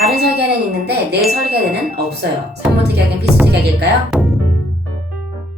다른 설계는 있는데 내 설계는 없어요. 산모특약은 필수특약일까요?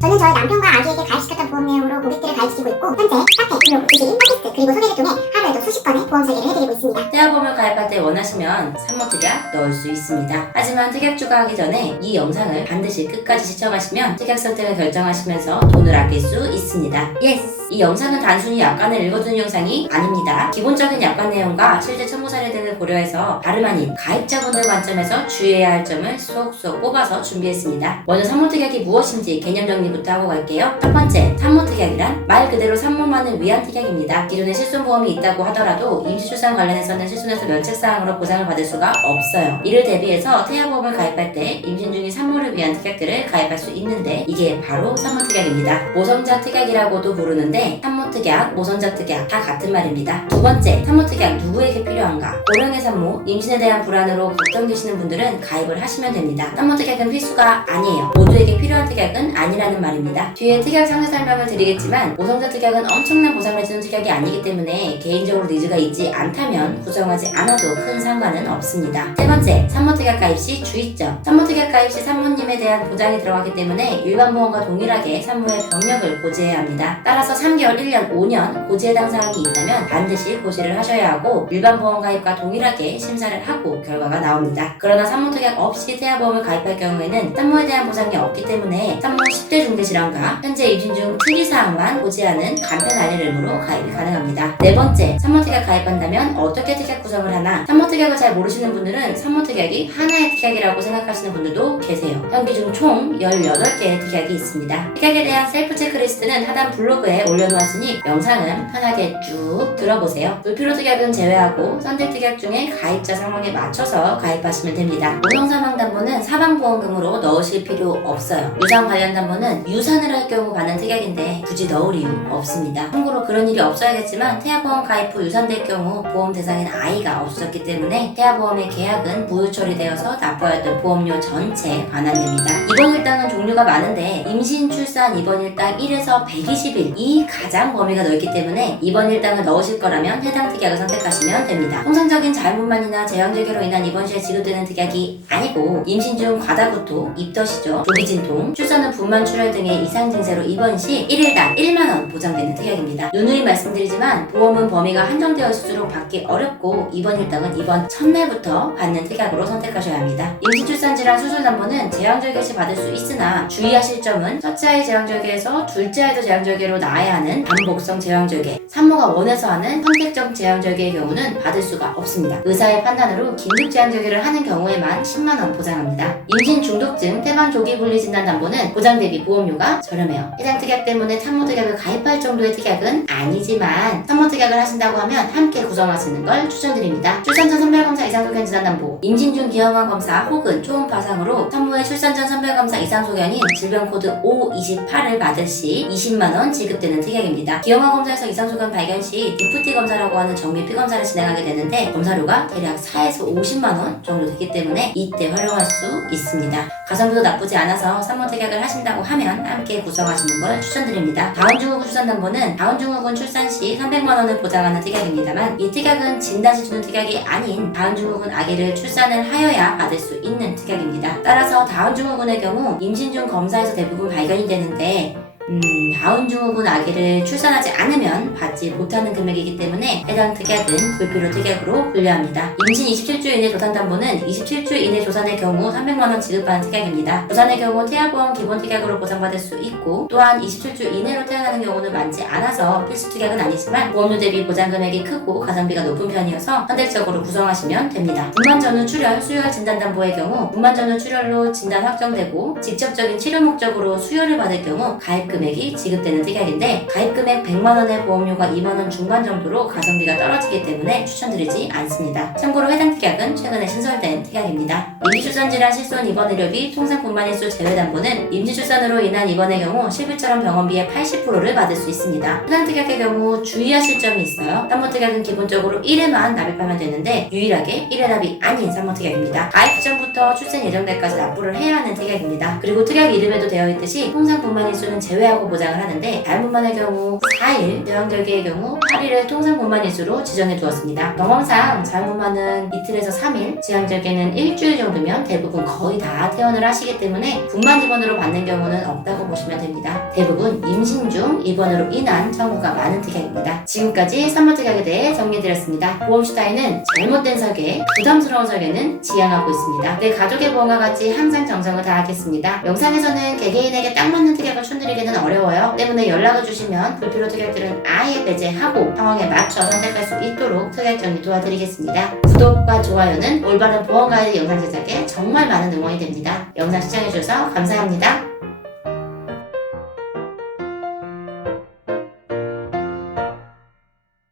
저는 저희 남편과 아기에게 가입시켰던 보험 내용으로 고객들을 가입시키고 있고 현재 카페, 블로그, 주식인, 팟캐스트 그리고 소개를 통해 하루에도 수십 건의 보험 설계를 해드리고 있습니다. 태아보험을 가입할 때 원하시면 산모특약 넣을 수 있습니다. 하지만 특약주가 하기 전에 이 영상을 반드시 끝까지 시청하시면 특약 선택을 결정하시면서 돈을 아낄 수 있습니다. 예스! 이 영상은 단순히 약관을 읽어주는 영상이 아닙니다. 기본적인 약관 내용과 실제 첨부 사례 등을 고려해서 다름 아닌 가입자분들 관점에서 주의해야 할 점을 쏙쏙 뽑아서 준비했습니다. 먼저 산모특약이 무엇인지 개념 정리부터 하고 갈게요. 첫 번째, 산모특약이란 말 그대로 산모만을 위한 특약입니다. 기존에 실손보험이 있다고 하더라도 임시출산 관련해서는 실손에서 면책사항으로 보상을 받을 수가 없어요. 이를 대비해서 태아보험을 가입할 때 임신 중인 산모를 위한 특약들을 가입할 수 있는데 이게 바로 산모특약입니다. 모성자 특약이라고도 부르는데 산모특약, 모성자 특약 다 같은 말입니다. 두 번째, 산모특약 누구에게 필요한가? 고령의 산모, 임신에 대한 불안으로 걱정되시는 분들은 가입을 하시면 됩니다. 산모특약은 필수가 아니에요. 모두에게 필요한 특약은 아니라는 말입니다. 뒤에 특약 상세 설명을 드리겠지만 모성자 특약은 엄청난 보상을 해주는 특약이 아니기 때문에 개인적으로 니즈가 있지 않다면 구성하지 않아도 큰 상관은 없습니다. 세 번째, 산모특약 가입 시 주의점. 산모특약 가입 시 산모님에 대한 보장이 들어가기 때문에 일반 보험과 동일하게 산모의 병력을 고지해야 합니다. 따라서 3개월, 1년, 5년 고지 해당 사항이 있다면 반드시 고지를 하셔야 하고 일반 보험 가입과 동일하게 심사를 하고 결과가 나옵니다. 그러나 산모특약 없이 태아보험을 가입할 경우에는 산모에 대한 보장이 없기 때문에 산모 10대 중대질환과 현재 임신 중 특이사항만 고지하는 간편 알레르기로 가입이 가능합니다. 네 번째, 산모특약 가입한다면 어떻게 특약 구성을 하나? 산모특약을 잘 모르시는 분들은 산모특약이 하나의 특약이라고 생각하시는 분들도 계세요. 현기중 총 18개의 특약이 있습니다. 특약에 대한 셀프 체크리스트는 하단 블로그에 올려놓았으니 영상은 편하게 쭉 들어보세요. 불필요 특약은 제외하고 선택 특약 중에 가입자 상황에 맞춰서 가입하시면 됩니다. 모성사망담보는 사망보험금으로 넣으실 필요 없어요. 유산 관련 담보는 유산을 할 경우 받는 특약인데 굳이 넣을 이유 없습니다. 참고로 그런 일이 없어야겠지만 태아보험 가입 후 유산될 경우 보험 대상인 아이가 없어졌기 때문에 태아보험의 계약은 무효 처리되어서 납부하였던 보험료 전체에 반환됩니다. 입원 일당은 종류가 많은데 임신, 출산, 입원 일당 1에서 120일 이 가장 범위가 넓기 때문에 입원 일당을 넣으실 거라면 해당 특약을 선택하시면 됩니다. 통상적인 자연분만이나 제왕절개로 인한 입원 시에 지급되는 특약이 아니고 임신 중 과다구토, 입덧이죠, 조기진통, 출산 후 분만 출혈 등의 이상 증세로 입원 시 1일당 1만원 보장되는 특약입니다. 누누이 말씀드리지만 보험은 범위가 한정되어 있을수록 받기 어렵고 입원 일당은 입원 첫날부터 받는 특약으로 선택하셔야 합니다. 임신 출산 질환 수술 담보는 제왕절개 시 받을 수 있으나 주의하실 점은 첫째 아이 제왕절개에서 둘째 아이도 제왕절개로 낳아야 하는 반복성 제왕절개, 산모가 원해서 하는 선택적 제왕절개의 경우는 받을 수가 없습니다. 의사의 판단으로 긴급 제왕절개를 하는 경우에만 10만원 보장합니다. 임신 중독증, 태반 조기 분리 진단 담보는 보장 대비 보험료가 저렴해요. 해당 특약 때문에 산모특약을 가입할 정도의 특약은 아니지만 산모특약을 하신다고 하면 함께 구성하시는 걸 추천드립니다. 출산 전 선별검사 이상 소견 진단 담보, 임신 중 기형아 검사 혹은 초음파 상으로 산모의 출산 전 선별검사 이상 소견인 질병 코드 528을 받을 시 20만원 지급되는 특약입니다. 기형아 검사에서 이상 소견 발견 시 DFT 검사라고 하는 정밀 피검사를 진행하게 되는데 검사료가 대략 4에서 50만원 정도 되기 때문에 이때 활용할 수 있습니다. 가성비도 나쁘지 않아서 산모특약을 하신다고 하면 함께 구성하시는 걸 추천드립니다. 다운증후군 출산담보는 다운증후군 출산 시 300만원을 보장하는 특약입니다만 이 특약은 진단시 주는 특약이 아닌 다운증후군 아기를 출산을 하여야 받을 수 있는 특약입니다. 따라서 다운증후군의 경우 임신 중 검사에서 대부분 발견이 되는데 다운증후군 아기를 출산하지 않으면 받지 못하는 금액이기 때문에 해당 특약은 불필요 특약으로 분류합니다. 임신 27주 이내 조산담보는 27주 이내 조산의 경우 300만원 지급하는 특약입니다. 조산의 경우 태아보험 기본 특약으로 보상받을 수 있고 또한 27주 이내로 태어나는 경우는 많지 않아서 필수 특약은 아니지만 보험료 대비 보장 금액이 크고 가성비가 높은 편이어서 선택적으로 구성하시면 됩니다. 분만 전후 출혈, 수혈 진단담보의 경우 분만 전후 출혈로 진단 확정되고 직접적인 치료 목적으로 수혈을 받을 경우 가입 금액이 지급되는 특약인데 가입금액 100만원의 보험료가 2만원 중반 정도로 가성비가 떨어지기 때문에 추천드리지 않습니다. 참고로 해당 특약은 최근에 신설된 특약입니다. 임시출산 질환 실손 입원 의료비 통상 분만일수 제외담보는 임시출산으로 인한 입원의 경우 실비처럼 병원비의 80%를 받을 수 있습니다. 해당 특약의 경우 주의하실 점이 있어요. 산모특약은 기본적으로 1회만 납입하면 되는데 유일하게 1회 납입이 아닌 산모특약입니다. 가입 전부터 출산 예정 때까지 납부를 해야 하는 특약입니다. 그리고 특약 이름에도 되어 있듯이 통상 분만일수는 제외하고 보장을 하는데 다른 분만의 경우 4일, 제왕절개의 경우 8일 나이를 통상분만일 수로 지정해 두었습니다. 경험상 자연분만은 이틀에서 3일, 제한적에는 일주일 정도면 대부분 거의 다 퇴원을 하시기 때문에 분만 입원으로 받는 경우는 없다고 보시면 됩니다. 대부분 임신 중 입원으로 인한 청구가 많은 특약입니다. 지금까지 산모특약에 대해 정리해드렸습니다. 보험슈타인은 잘못된 설계, 부담스러운 설계는 지양하고 있습니다. 내 가족의 보험과 같이 항상 정성을 다하겠습니다. 영상에서는 개개인에게 딱 맞는 특약을 추천드리기는 어려워요. 때문에 연락을 주시면 불필요 특약들은 아예 배제하고 상황에 맞춰 선택할 수 있도록 특약 정리 도와드리겠습니다. 구독과 좋아요는 올바른 보험 가이드 영상 제작에 정말 많은 응원이 됩니다. 영상 시청해주셔서 감사합니다.